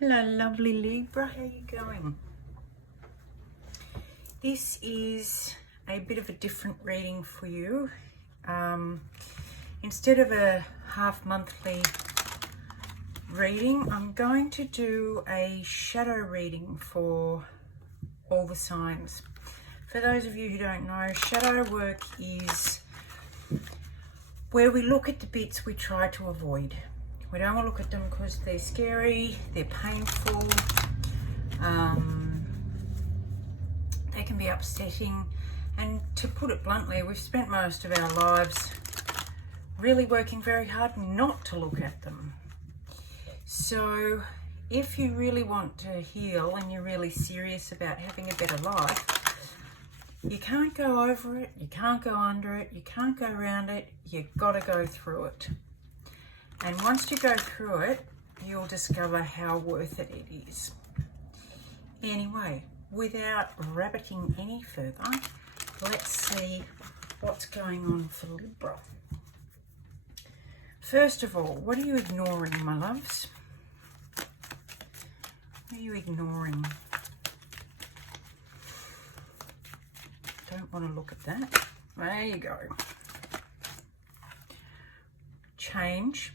Hello, lovely Libra. How are you going? This is a bit of a different reading for you. Instead of a half-monthly reading, I'm going to do a shadow reading for all the signs. For those of you who don't know, shadow work is where we look at the bits we try to avoid. We don't want to look at them because they're scary, they're painful, they can be upsetting, and to put it bluntly, we've spent most of our lives really working very hard not to look at them. So if you really want to heal and you're really serious about having a better life, you can't go over it, you can't go under it, you can't go around it, you've got to go through it. And once you go through it, you'll discover how worth it is. Anyway, without rabbiting any further, let's see what's going on for Libra. First of all, what are you ignoring, my loves? What are you ignoring? Don't want to look at that. There you go. Change.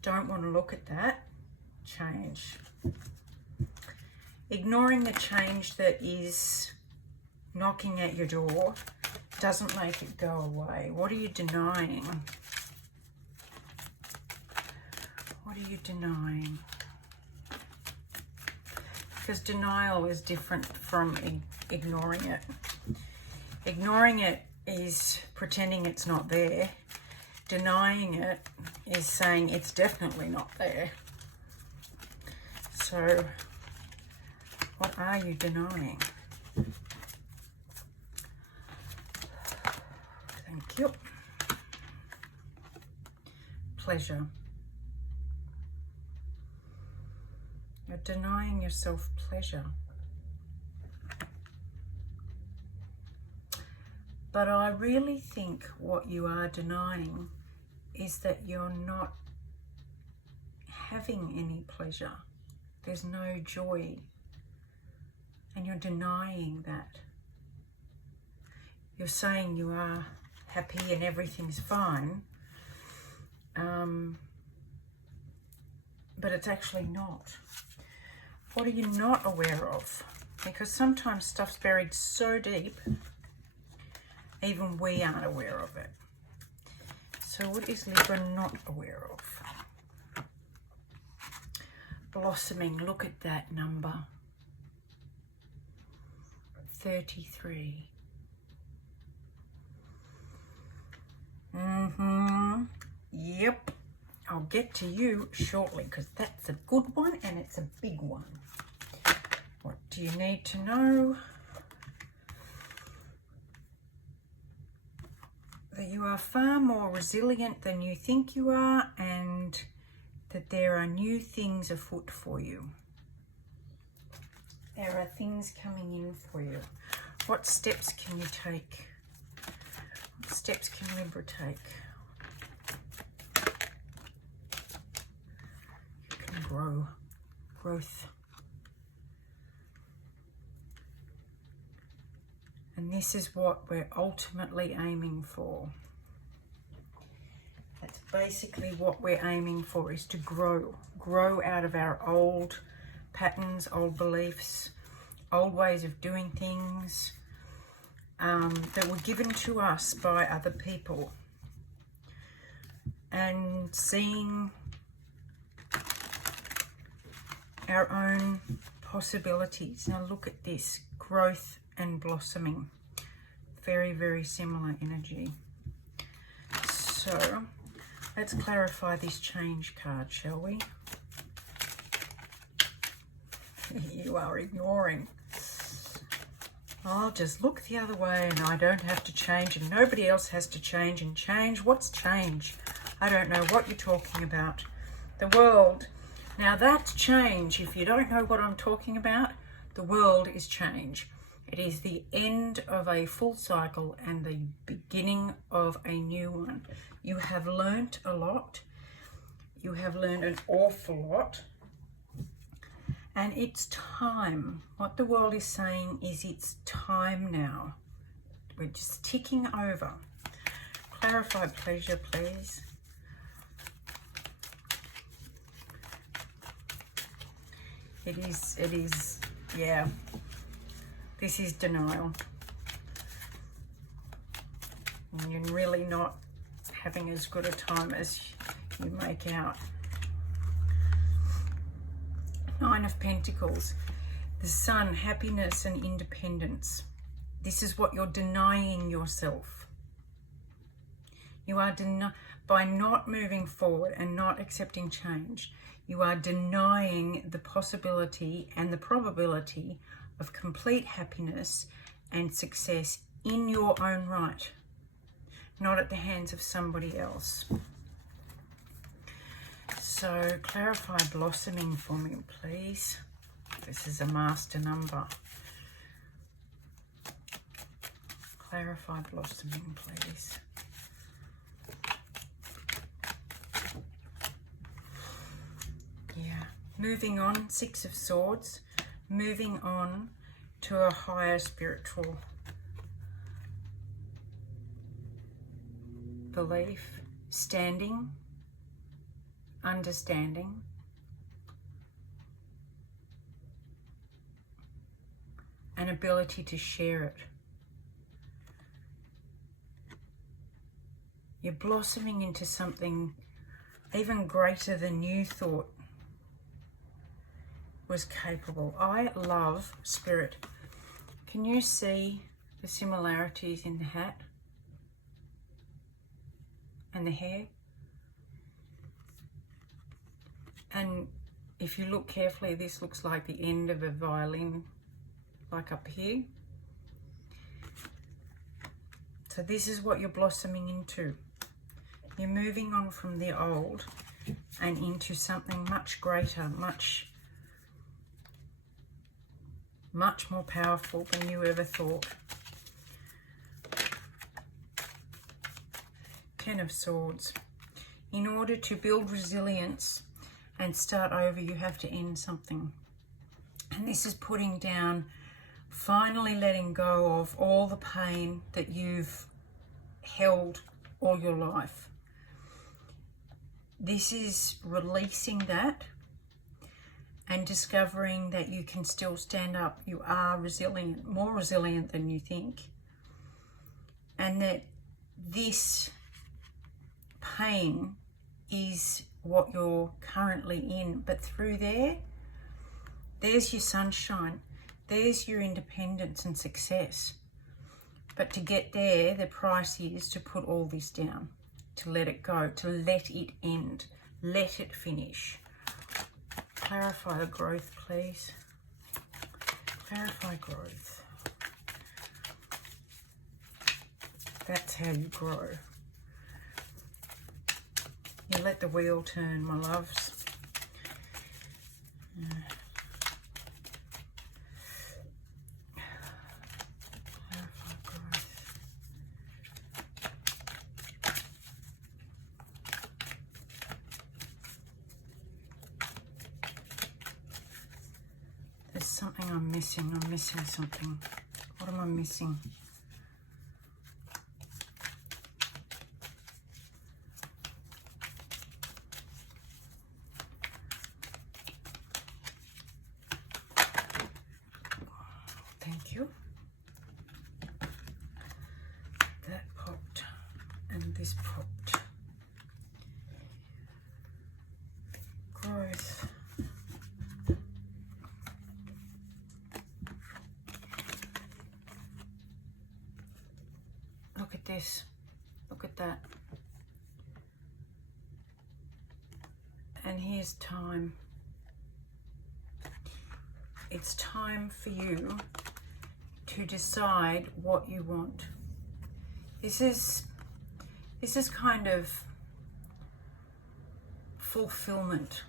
Don't want to look at that. Change. Ignoring the change that is knocking at your door doesn't make it go away. What are you denying? What are you denying? Because denial is different from ignoring it. Ignoring it is pretending it's not there. Denying it is saying it's definitely not there. So, what are you denying? Thank you. Pleasure. You're denying yourself pleasure. But I really think what you are denying is that you're not having any pleasure. There's no joy. And you're denying that. You're saying you are happy and everything's fine. But it's actually not. What are you not aware of? Because sometimes stuff's buried so deep, even we aren't aware of it. So what is Libra not aware of? Blossoming, look at that number. 33. Yep. I'll get to you shortly because that's a good one and it's a big one. What do you need to know? That you are far more resilient than you think you are, and that there are new things afoot for you. There are things coming in for you. What steps can you take? What steps can Libra take? You can grow. Growth. And this is what we're ultimately aiming for. That's basically what we're aiming for, is to grow. Grow out of our old patterns, old beliefs, old ways of doing things that were given to us by other people. And seeing our own possibilities. Now look at this, growth and blossoming. Very, very similar energy. So let's clarify this change card, shall we? You are ignoring. I'll just look the other way and I don't have to change and nobody else has to change. And change? What's change? I don't know what you're talking about. The world. Now that's change. If you don't know what I'm talking about, the world is change. It is the end of a full cycle and the beginning of a new one. You have learnt a lot. You have learned an awful lot. And it's time. What the world is saying is it's time now. We're just ticking over. Clarify pleasure, please. It is, yeah. This is denial. And you're really not having as good a time as you make out. Nine of Pentacles. The Sun, happiness and independence. This is what you're denying yourself. You are by not moving forward and not accepting change, you are denying the possibility and the probability of complete happiness and success in your own right, not at the hands of somebody else. So clarify blossoming for me, please. This is a master number. Clarify blossoming, please. Yeah. Moving on, Six of Swords. Moving on to a higher spiritual belief. Standing. Understanding. An ability to share it. You're blossoming into something even greater than you thought was capable. I love Spirit. Can you see the similarities in the hat and the hair? And if you look carefully, this looks like the end of a violin, like up here. So this is what you're blossoming into. You're moving on from the old and into something much greater, much more powerful than you ever thought. Ten of Swords. In order to build resilience and start over, you have to end something. And this is putting down, finally letting go of all the pain that you've held all your life. This is releasing that and discovering that you can still stand up. You are resilient, more resilient than you think. And that this pain is what you're currently in. But through there's your sunshine. There's your independence and success. But to get there, the price is to put all this down, to let it go, to let it end, let it finish. Clarify the growth, please. Clarify growth. That's how you grow. You let the wheel turn, my loves. Clarify growth. There's something I'm missing. I'm missing something. What am I missing? Thank you. That popped and this popped. Growth. Look at this. Look at that. And here's time. It's time for you to decide what you want. This is kind of fulfillment.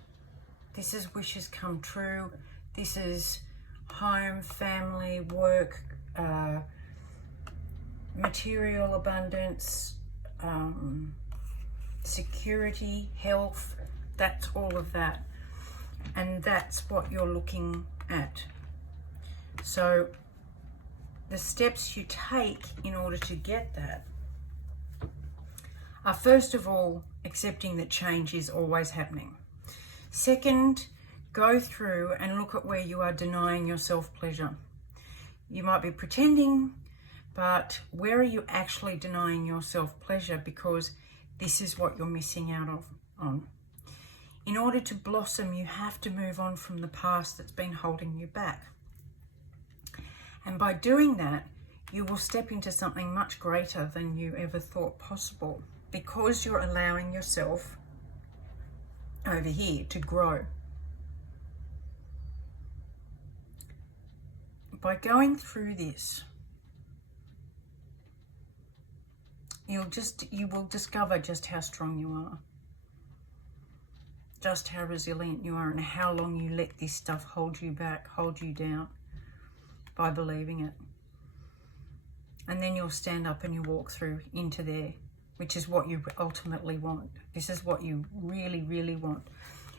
This is wishes come true. This is home, family, work, material abundance, security, health. That's all of that. And that's what you're looking at. So the steps you take in order to get that are, first of all, accepting that change is always happening. Second, go through and look at where you are denying yourself pleasure. You might be pretending, but where are you actually denying yourself pleasure? Because this is what you're missing out on. In order to blossom, you have to move on from the past that's been holding you back. And by doing that, you will step into something much greater than you ever thought possible, because you're allowing yourself over here to grow. By going through this, you will discover just how strong you are, just how resilient you are, and how long you let this stuff hold you back, hold you down by believing it. And then you'll stand up and you walk through into there, which is what you ultimately want. This is what you really, really want.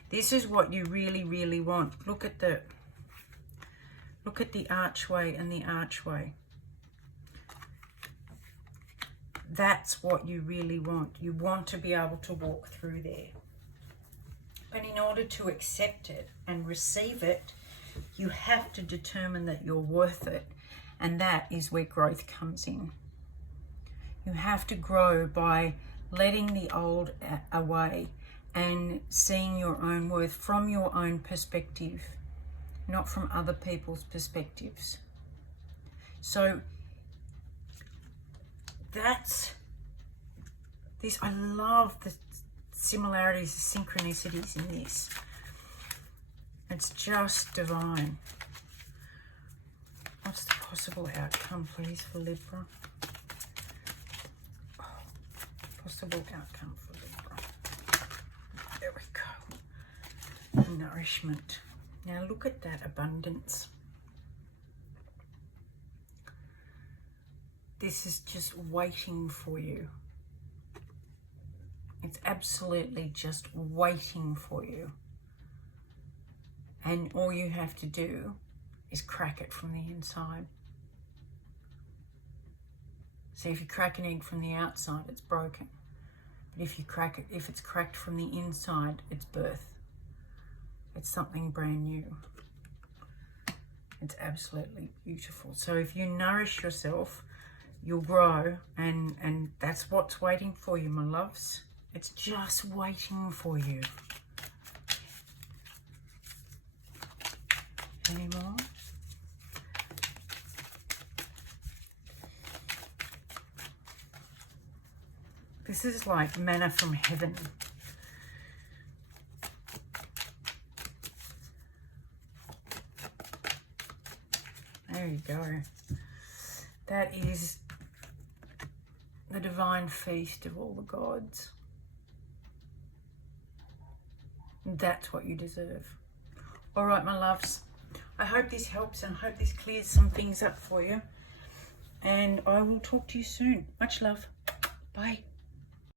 This is what you really, really want. Look at the archway and the archway. That's what you really want. You want to be able to walk through there. But in order to accept it and receive it, you have to determine that you're worth it. And that is where growth comes in. You have to grow by letting the old away and seeing your own worth from your own perspective, not from other people's perspectives. So that's this. I love the similarities, the synchronicities in this. It's just divine. What's the possible outcome, please, for Libra? Oh, possible outcome for Libra. There we go. Nourishment. Now look at that abundance. This is just waiting for you. It's absolutely just waiting for you. And all you have to do is crack it from the inside. So if you crack an egg from the outside, it's broken. But if you crack it, if it's cracked from the inside, it's birth. It's something brand new. It's absolutely beautiful. So if you nourish yourself, you'll grow, and that's what's waiting for you, my loves. It's just waiting for you. Any more? This is like manna from heaven. There you go. That is the divine feast of all the gods. That's what you deserve. All right, my loves. I hope this helps, and I hope this clears some things up for you. And I will talk to you soon. Much love. Bye.